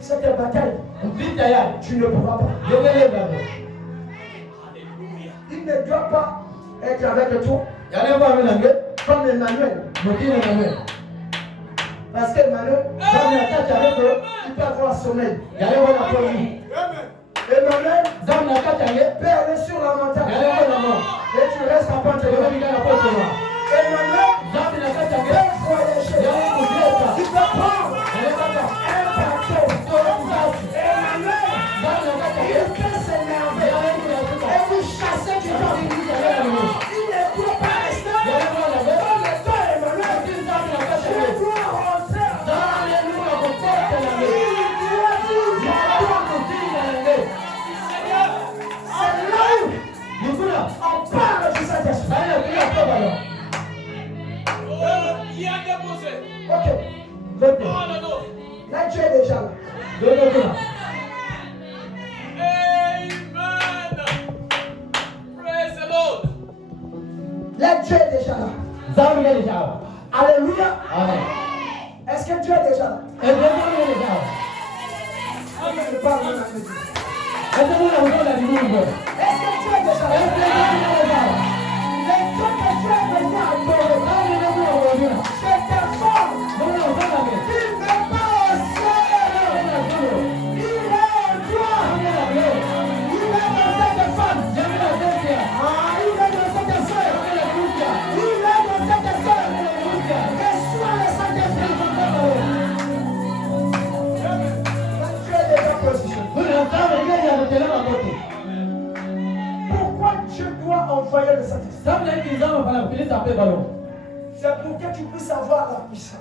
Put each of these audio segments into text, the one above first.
Cette bataille, tu ne pourras pas. Il ne doit pas être avec toi comme Emmanuel. Parce qu'Emmanuel, il peut avoir sommeil. Emmanuel peut aller sur la montagne et tu restes à Pente. Emmanuel peut voyager. Il peut prendre un bateau. Emmanuel, il peut s'énerver et vous chasser du temps. Il ne doit pas rester dans le temps, Emmanuel. Tu dois rentrer dans les lois. On parle du Saint-Esprit. Ok. Là, tu es déjà là. Amen. Praise the Lord. Là, tu es déjà là. Alléluia. Amen. Est-ce que tu es déjà là? Est-ce que tu es déjà là? Je parle de la musique. Est-ce que tu es déjà là? Est-ce que tu es déjà là? Est-ce que tu es déjà là? Les gens que tu es venu adorer, c'est ta femme. Il n'est pas au ciel. Il est en toi. Il est dans cette femme. Il est dans cette sœur. Il est dans cette sœur. Reçois le Saint-Esprit. Tu es déjà positionné. Pourquoi Dieu doit envoyer le Saint-Esprit? C'est pour que tu puisses avoir la puissance.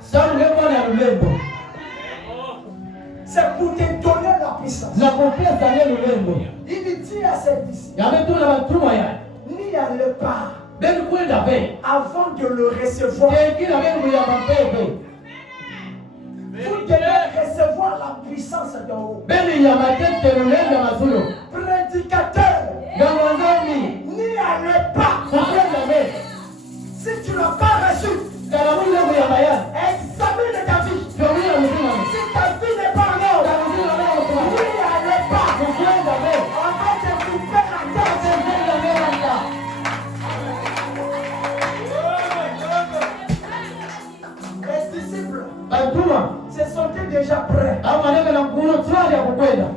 C'est pour te donner la puissance. Il dit à ses disciples, n'y allez pas avant de le recevoir. Vous devez recevoir la puissance d'en haut. Prédicateur, n'y allez pas. Si tu n'as pas reçu, examine ta vie. Si ta vie n'est pas en ordre, n'y allez pas. On va te couper la tête. Les disciples se sentaient déjà prêts.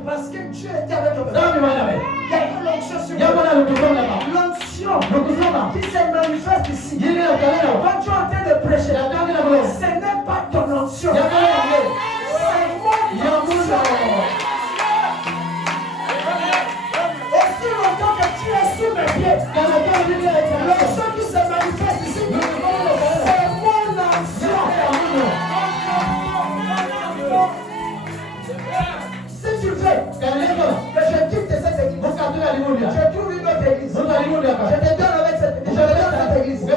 Parce que Dieu était avec eux. Il y a une l'onction sur eux. L'onction qui se manifeste ici. Quand tu es en train de prêcher, ce n'est pas ton onction. C'est mon onction. Et si longtemps que tu es sous mes pieds, l'onction qui se manifeste ici, c'est mon onction. Si tu veux que je quitte cette église, je trouve une autre église. Je te donne avec cette église. On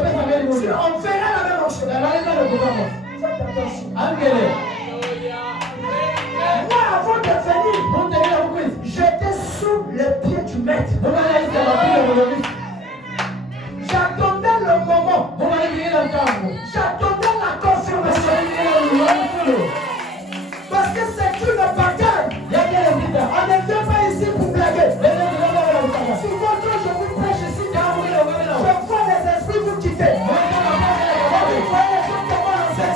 fera la même chose. Faites attention. Moi, avant de venir, j'étais sous les pieds du maître. J'attendais le moment. J'attendais la confirmation. Parce que c'est une bataille. On ne vient pas ici pour blaguer. Souvent quand je vous prêche ici, je vois les esprits vous quitter. Je vois les gens comment on fait.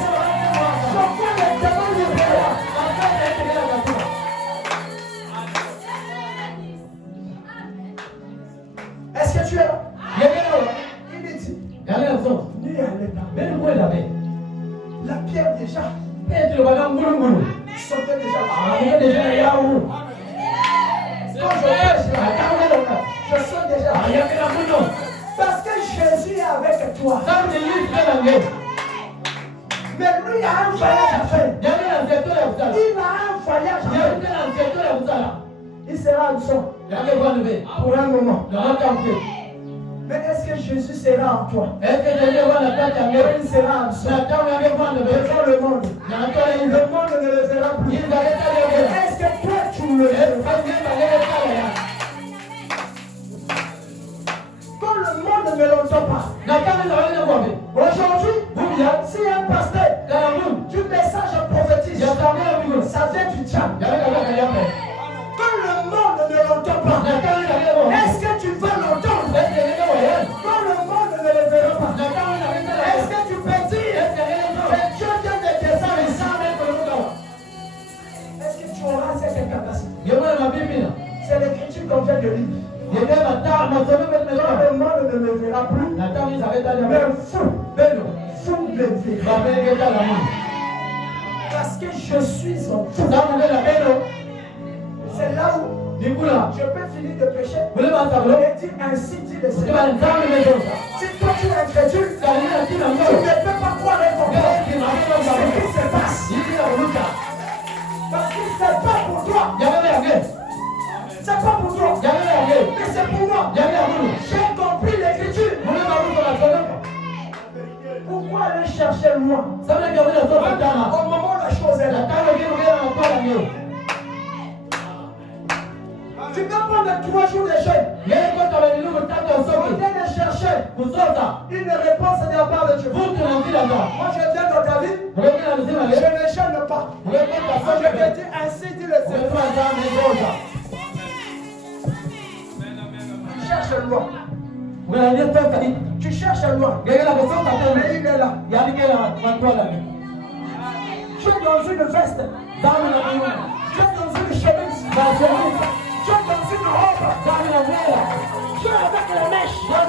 Je vois les démons libérés. Est-ce que tu es là? Il est dit, n'y allez pas. La pierre déjà sautait déjà là. Quand je prêche, je sens déjà. Parce que Jésus est avec toi. Mais lui il a un voyage à faire. Il a un voyage à faire. Il sera absent pour un moment. Mais est-ce que Jésus sera en toi? Il sera absent devant le monde. Le monde ne le verra plus. Est-ce que toi tu le verras? Quand le monde ne l'entend pas, aujourd'hui, si un pasteur du message prophétique, ça du diable. Yàrá ìgbà kan yà pẹ̀. Quand le monde ne l'entend pas, Nàtà ń yàrá ìwọ̀. est-ce que tu vas l'entendre? Ẹ̀sìn ẹ̀yẹ́ wọ̀ yẹn. Quand le monde ne le verra pas, Nàtà ń yàrá ìwọ̀. est-ce que tu peux dire Ẹ̀sìn ẹ̀yẹ́ wọ̀. que Dieu vient de descendre ici? Sáà mẹ́kọ̀ọ́ ló kà wá. Est-ce que tu auras cette capacité? Yẹ̀wò ẹ̀ máa bí mi nà. C'est l'écriture qu'on vient de lire. Yẹ̀dẹ́ màtá àmọ̀tọ́ ló bẹ̀rẹ̀ Quand mẹ́kọ̀ọ́. le monde ne me verra plus, Nàtà ń yàrá ìwọ̀. mais fou, Bẹ́ẹ̀ lọ. fou me verra. Bàbá ẹ̀gẹ́ dà lámà. Parce que je suis en fou. Sáà mọ̀ lẹ́la bẹ́ẹ̀ lọ. C'est là où Nìkúlà. je peux finir de pécher Wọlé máa tàbí. et dire ainsi dit le Ìjọba Seigneur. ní sáà mi mẹ́kọ̀ọ́ sà. Si toi tu es incrédule, Kàní àti nà ń tu bọ̀. ne peux pas croire avec ton cœur Bẹ́ẹ̀ kì í máa fẹ́ lọ́gbà. ce qui se passe. Yìí ti àwọn olùkà. Parce que c'est pas pour toi. Yàrá ìwọ̀ yàgẹ́. C'est pas pour toi. Yàrá ìwọ̀ yàgẹ́. Mais c'est pour moi. Yàrá ìwọ̀. J'ai compris l'écriture. Mo ní ma wúlò àtọ́ náà. Pourquoi aller chercher loin? Sábẹ́ kí ọmọdé ọ̀tọ́ bàtà náà. Au moment où la chose est là. Nàtà ló kí ló kí ló kọ́ àmì o. Tu peux prendre 3 jours de jeûne. Yẹ́n kó tọ̀rọ̀ nínú mi tàbí On ọ̀sọ́kè. vient de chercher Kò sọ́ọ̀tà. une réponse de la part de Dieu. Fún tùnà sí làtà. Moi je viens dans ta vie. Mo lè kí làtà sí Je màlẹ́. ne jeûne pas. Mo lè kó tà Moi je sọ́ọ̀kè. te dis ainsi dit le Mo lè Seigneur. fún àjà mi sọ́ọ̀tà. Tu cherches loin. Mo lè ní sọ́ọ̀tà ní. Tu cherches loin. Gẹ́gẹ́ la kò sọ́ọ̀tà tó mi. Mais il est là. Yàrá kí la máa tó àlà mi. Tu es dans une veste. Sáàmì nà bí wọn. Tu es dans une chemise. Bàtà mi. Tu es dans une robe. Sáàmì nà bí wọn. Tu es avec les mèches. Yàrá